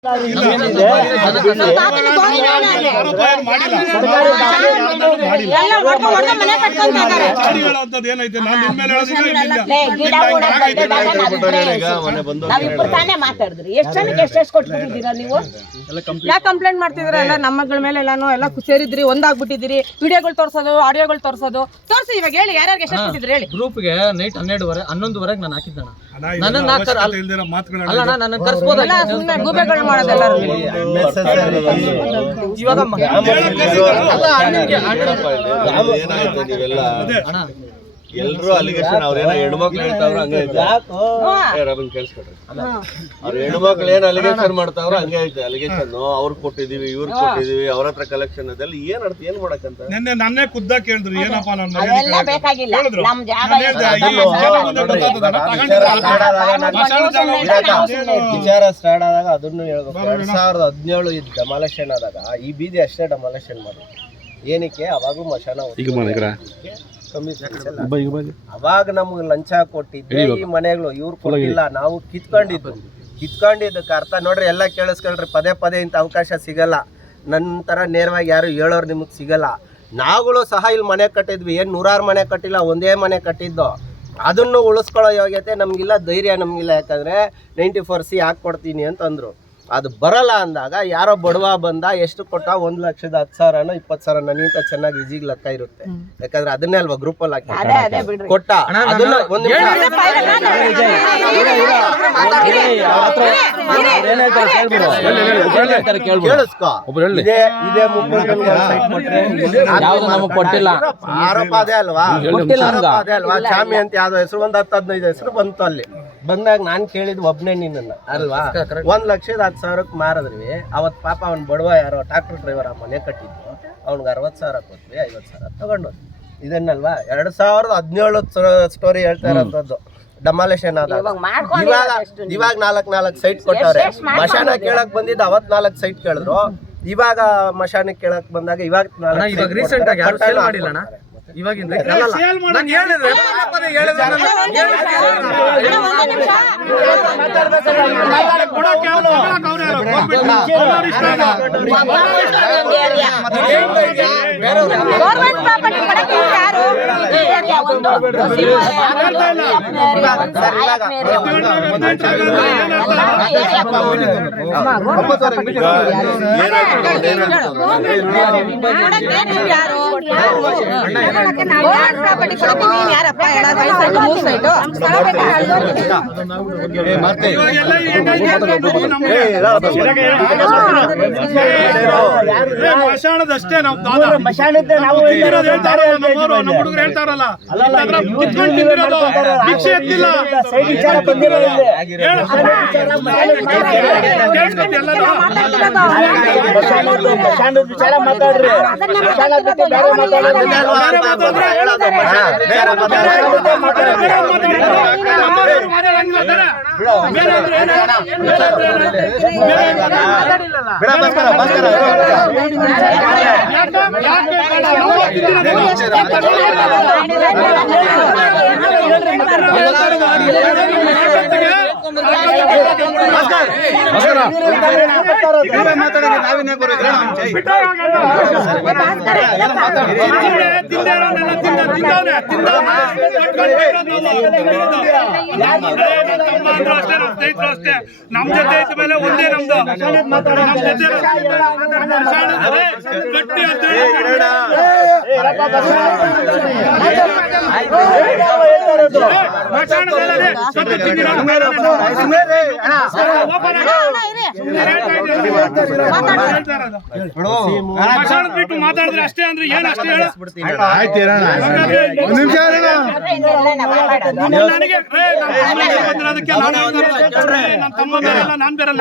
ತಾನೇ ಮಾತಾಡಿದ್ರಿ ಎಷ್ಟು ಜನಕ್ಕೆ ಎಷ್ಟೆಷ್ಟು ಕೊಟ್ಬಿಟ್ಟಿದ್ದೀರಾ ನೀವು? ಯಾಕೆ ಕಂಪ್ಲೇಂಟ್ ಮಾಡ್ತಿದ್ರ? ಎಲ್ಲ ನಮ್ಮ ಮಗಳ ಮೇಲೆ ಎಲ್ಲ ಸೇರಿದ್ರಿ, ಒಂದಾಗ್ಬಿಟ್ಟಿದ್ದೀರಿ. ವಿಡಿಯೋಗಳು ತೋರ್ಸೋದು, ಆಡಿಯೋಗಳು ತೋರ್ಸೋದು. ತೋರ್ಸಿ ಇವಾಗ ಹೇಳಿ, ಯಾರ್ಯಾರಿಗೆ ಎಷ್ಟು ಕೊಟ್ಟಿದ್ರಿ ಹೇಳಿ. ಗ್ರೂಪ್ಗೆ ನೈಟ್ 11:30 ನಾನು ಹಾಕಿದ್ದಣ. ನನ್ನ ಕರ್ಸ್ಬೋದಲ್ಲ, ಸುಮ್ಮನೆ ಗೂಬೆಗಳು ಮಾಡೋದೆಲ್ಲರೂ. ಇವಾಗ ಎಲ್ರು ಅಲಿಗೇಷನ್ ಅವ್ರೇನ ಹೆಣ್ಮಕ್ಳು ಹೇಳ್ತಾವ್ರ ಹಂಗೆ ಐತೆ. ಕೇಳಿಸ್ಕೊಟ್ರಿ, ಅವ್ರ ಹೆಣ್ಮಕ್ಳು ಏನ್ ಅಲಿಗೇಷನ್ ಮಾಡ್ತಾವ್ರ ಹಂಗೆ ಐತೆ ಅಲಿಗೇಷನ್. ಅವ್ರು ಕೊಟ್ಟಿದೀವಿ, ಇವ್ರು ಕೊಟ್ಟಿದೀವಿ, ಅವ್ರ ಹತ್ರ ಕಲೆಕ್ಷನ್ ಅದೆಲ್ಲ ಏನ್ ಅರ್ಥ, ಏನ್ ಮಾಡಕ್ಕಂತ. ನನ್ನೇ ಖುದ್ದ ಕೇಳಿದ್ರು ಏನಪ್ಪಾ ಅದೆಲ್ಲ ಬೇಕಾಗಿಲ್ಲ, ನಮ್ ಜಾಗ ವಿಚಾರ ಸ್ಟಾರ್ಟ್ ಆದಾಗ ಅದನ್ನು ಹೇಳ್ಬೇಕು. 2017 ಇದು ಡೆಮಾಲೇಷನ್ ಆದಾಗ ಈ ಬೀದಿ ಅಷ್ಟೇ ಡೆಮಾಲೇಷನ್ ಮಾಡಿ. ಏನಕ್ಕೆ? ಅವಾಗೂ ಮಶಾನ ಅವಾಗ ನಮ್ಗೆ ಲಂಚ ಕೊಟ್ಟಿದ್ದೆ ಈ ಮನೆಗಳು, ಇವ್ರು ಕೊಟ್ಟಿಲ್ಲ, ನಾವು ಕಿತ್ಕೊಂಡಿದ್ದಕ್ಕೆ ಅರ್ಥ ನೋಡ್ರಿ. ಎಲ್ಲ ಕೇಳಿಸ್ಕೊಳ್ರಿ, ಪದೇ ಪದೇ ಇಂಥ ಅವಕಾಶ ಸಿಗಲ್ಲ. ನಂತರ ನೇರವಾಗಿ ಯಾರು ಹೇಳೋರು ನಿಮಗೆ ಸಿಗಲ್ಲ. ನಾವುಗಳು ಸಹ ಇಲ್ಲಿ ಮನೆ ಕಟ್ಟಿದ್ವಿ, ಏನು 100 ಮನೆ ಕಟ್ಟಿಲ್ಲ, ಒಂದೇ ಮನೆ ಕಟ್ಟಿದ್ದು. ಅದನ್ನು ಉಳಿಸ್ಕೊಳ್ಳೋ ಯೋಗ್ಯತೆ ನಮಗಿಲ್ಲ, ಧೈರ್ಯ ನಮಗಿಲ್ಲ. ಯಾಕಂದರೆ 94C ಹಾಕ್ಕೊಡ್ತೀನಿ ಅಂತಂದರು. ಅದು ಬರಲ್ಲ ಅಂದಾಗ ಯಾರೋ ಬಡವ ಬಂದ, ಎಷ್ಟು ಕೊಟ್ಟ? 1,10,000 20,000 ನನಗಿಂತ ಚೆನ್ನಾಗಿ ವಿಜಿಗ್ ಲೆಕ್ಕ ಇರುತ್ತೆ. ಯಾಕಂದ್ರೆ ಅದನ್ನೇ ಅಲ್ವಾ ಗ್ರೂಪ್ ಅಲ್ಲಿ ಹಾಕಿ ಕೊಟ್ಟ. ಅದನ್ನ ಒಂದು ಕೇಳಿಸ್ಕೊ, ಆರೋಪ ಅದೇ ಅಲ್ವಾ? ಅದೇ ಅಲ್ವಾ? ಚಾಮಿ ಅಂತ ಯಾವ್ದೋ ಹೆಸರು, ಒಂದು 10-15 ಹೆಸರು ಬಂತು. ಅಲ್ಲಿ ಬಂದಾಗ ನಾನು ಕೇಳಿದ್ ಒಬ್ನೇ ನಿನ್ನ ಅಲ್ವಾ? 1,10,000 ಮಾರಿದ್ರಿ. ಅವತ್ ಪಾಪ ಅವ್ನ ಬಡವ ಯಾರೋ ಟ್ರಾಕ್ಟರ್ ಡ್ರೈವರ್ ಆ ಮನೆ ಕಟ್ಟಿದ್ದು, ಅವ್ನಿಗೆ 60,000 ಕೊಟ್ವಿ, 50,000 ತಗೊಂಡು. ಇದನ್ನಲ್ವಾ 2017 ಸ್ಟೋರಿ ಹೇಳ್ತಾ ಇರೋಂಥದ್ದು. ಡೆಮಾಲೇಷನ್ ಆದಾಗ ಇವಾಗ 4 ಸೈಟ್ ಕೊಟ್ಟವ್ರೆ. ಮಶಾನ ಕೇಳಕ್ ಬಂದಿದ್ದು ಅವತ್ 4 ಸೈಟ್ ಕೇಳಿದ್ರು. ಇವಾಗ ಮಶಾನಕ್ಕೆ ಕೇಳಕ್ ಬಂದಾಗ ಇವಾಗ ರೀಸೆಂಟ್ ಆಗಿ ಯಾರು ಸೇಲ್ ಮಾಡಿಲ್ಲ. ಇವಾಗಿಂದ ಮಶಾಣದಷ್ಟೇ ನಾವು ಹುಡುಗರು ಹೇಳ್ತಾರಲ್ಲ, ಭಿಕ್ಷೆ ಎತ್ತಿಲ್ಲ. ವಿಚಾರ ಮಾತಾಡ್ರಿ. ಅಷ್ಟೇ ನಮ್ ಜೊತೆ ಇದ್ದ ಮೇಲೆ ಒಂದೇ ನಮ್ದು ಬಿಟ್ಟು ಮಾತಾಡಿದ್ರೆ ಅಷ್ಟೇ ಅಂದ್ರೆ ಏನ್ ಅಷ್ಟೇ ಹೇಳ. ನನಗೆ ನಮ್ಮ ತಮ್ಮ ಬೇರೆ, ನಾನ್ ಬೇರೆ,